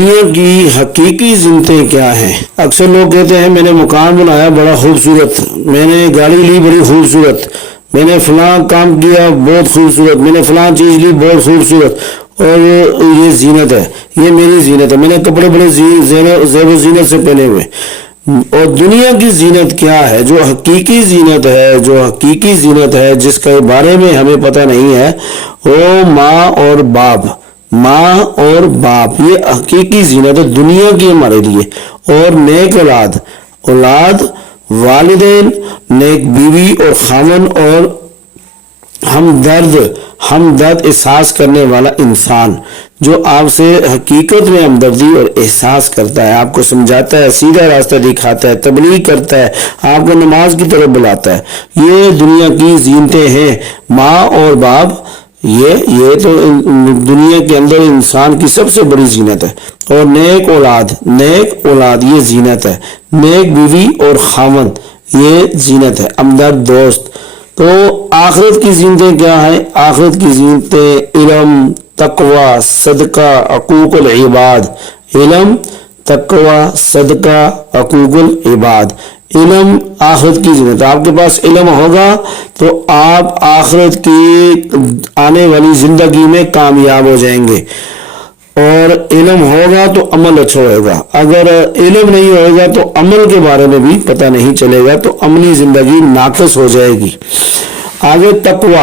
دنیا کی حقیقی زینتیں کیا ہیں؟ اکثر لوگ کہتے ہیں میں نے مکان بنایا بڑا خوبصورت، میں نے گاڑی لی بڑی خوبصورت، میں نے فلاں کام کیا بہت خوبصورت، میں نے فلاں چیز لی بہت خوبصورت، اور یہ زینت ہے، یہ میری زینت ہے، میں نے کپڑے بڑے زیب و زینت سے پہنے ہوئے۔ اور دنیا کی زینت کیا ہے؟ جو حقیقی زینت ہے، جو حقیقی زینت ہے جس کے بارے میں ہمیں پتہ نہیں ہے، وہ ماں اور باپ، ماں اور باپ، یہ حقیقی زینت ہے دنیا کی ہمارے لیے۔ اور نیک اولاد، اولاد، والدین، نیک بیوی اور خاوند، اور ہمدرد احساس کرنے والا انسان جو آپ سے حقیقت میں ہمدردی اور احساس کرتا ہے، آپ کو سمجھاتا ہے، سیدھا راستہ دکھاتا ہے، تبلیغ کرتا ہے، آپ کو نماز کی طرف بلاتا ہے۔ یہ دنیا کی زینتیں ہیں۔ ماں اور باپ، یہ تو دنیا کے اندر انسان کی سب سے بڑی زینت ہے۔ اور نیک اولاد یہ زینت ہے۔ نیک بیوی اور خاوند یہ زینت ہے۔ ہمدرد دوست۔ تو آخرت کی زینتیں کیا ہیں؟ آخرت کی زینتیں علم، تقوی، صدقہ، حقوق العباد۔ علم، تقوی، صدقہ، حقوق العباد۔ علم آخرت کی زینت۔ آپ کے پاس علم ہوگا تو آپ آخرت کی آنے والی زندگی میں کامیاب ہو جائیں گے، اور علم ہوگا تو عمل اچھا ہوگا۔ اگر علم نہیں ہوگا تو عمل کے بارے میں بھی پتہ نہیں چلے گا، تو عملی زندگی ناقص ہو جائے گی۔ آگے تقوی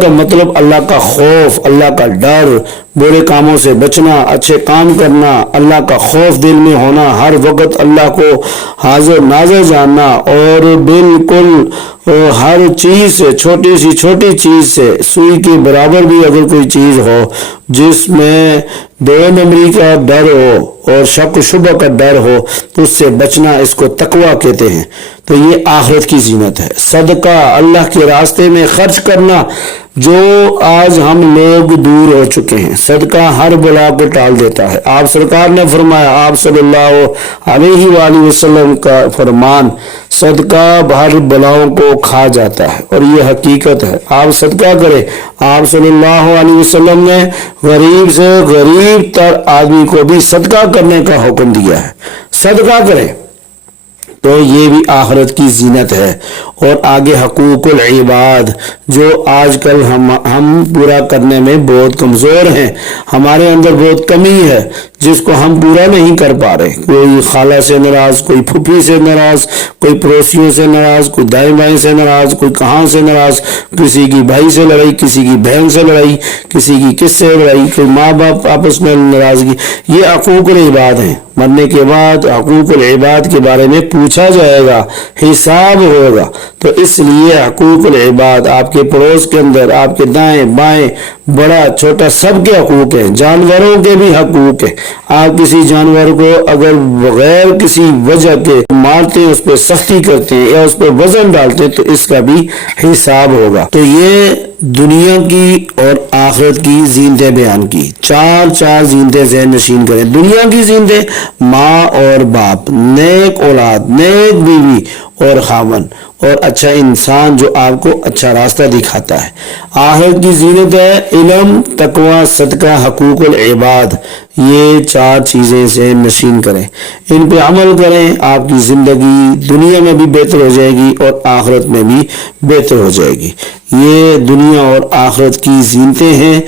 کا مطلب اللہ کا خوف، اللہ کا ڈر، برے کاموں سے بچنا، اچھے کام کرنا، اللہ کا خوف دل میں ہونا، ہر وقت اللہ کو حاضر ناظر جاننا، اور بالکل ہر چیز سے، چھوٹی چیز سے، سوئی کے برابر بھی اگر کوئی چیز ہو جس میں دو نمبری کا ڈر ہو اور شک و شبہ کا ڈر ہو تو اس سے بچنا، اس کو تقوی کہتے ہیں۔ تو یہ آخرت کی زینت ہے۔ صدقہ، اللہ کے راستے میں خرچ کرنا، جو آج ہم لوگ دور ہو چکے ہیں۔ صدقہ ہر بلا کو ٹال دیتا ہے۔ آپ سرکار نے فرمایا، آپ صلی اللہ علیہ وآلہ وسلم کا فرمان، صدقہ ہر بلاؤں کو کھا جاتا ہے، اور یہ حقیقت ہے۔ آپ صدقہ کریں۔ آپ صلی اللہ علیہ وسلم نے غریب سے غریب تر آدمی کو بھی صدقہ کرنے کا حکم دیا ہے۔ صدقہ کریں۔ تو یہ بھی آخرت کی زینت ہے۔ اور آگے حقوق العباد، جو آج کل ہم پورا کرنے میں بہت کمزور ہیں، ہمارے اندر بہت کمی ہے جس کو ہم پورا نہیں کر پا رہے۔ کوئی خالہ سے ناراض، کوئی پھوپھی سے ناراض، کوئی پڑوسیوں سے ناراض، کوئی دائیں بائیں سے ناراض، کوئی کہاں سے ناراض، کسی کی بھائی سے لڑائی، کسی کی بہن سے لڑائی، کسی کی کس سے لڑائی، کوئی ماں باپ آپس میں ناراضگی۔ یہ حقوق العباد ہیں۔ مرنے کے بعد حقوق العباد کے بارے میں پوچھا جائے گا، حساب ہوگا۔ تو اس لیے حقوق العباد، آپ کے پڑوس کے اندر، آپ کے دائیں بائیں، بڑا چھوٹا، سب کے حقوق ہیں۔ جانوروں کے بھی حقوق ہیں۔ آپ کسی جانور کو اگر بغیر کسی وجہ کے مارتے ہیں، اس پہ سختی کرتے ہیں یا اس پہ وزن ڈالتے ہیں، تو اس کا بھی حساب ہوگا۔ تو یہ دنیا کی اور آخرت کی زینتیں بیان کی۔ چار زینتیں ذہن نشین کریں۔ دنیا کی زینتیں ماں اور باپ، نیک اولاد، نیک بیوی اور خاوند، اور اچھا انسان جو آپ کو اچھا راستہ دکھاتا ہے۔ آخرت کی زینت ہے علم، تقوی، صدقہ، حقوق العباد۔ یہ چار چیزیں ذہن نشین کریں، ان پہ عمل کریں، آپ کی زندگی دنیا میں بھی بہتر ہو جائے گی اور آخرت میں بھی بہتر ہو جائے گی۔ یہ دنیا اور آخرت کی زینتیں ہیں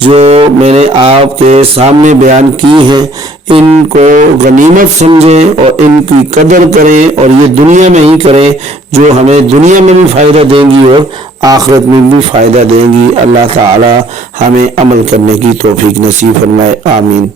جو میں نے آپ کے سامنے بیان کی ہیں۔ ان کو غنیمت سمجھیں اور ان کی قدر کریں، اور یہ دنیا میں ہی کریں جو ہمیں دنیا میں بھی فائدہ دیں گی اور آخرت میں بھی فائدہ دیں گی۔ اللہ تعالی ہمیں عمل کرنے کی توفیق نصیب فرمائے۔ آمین۔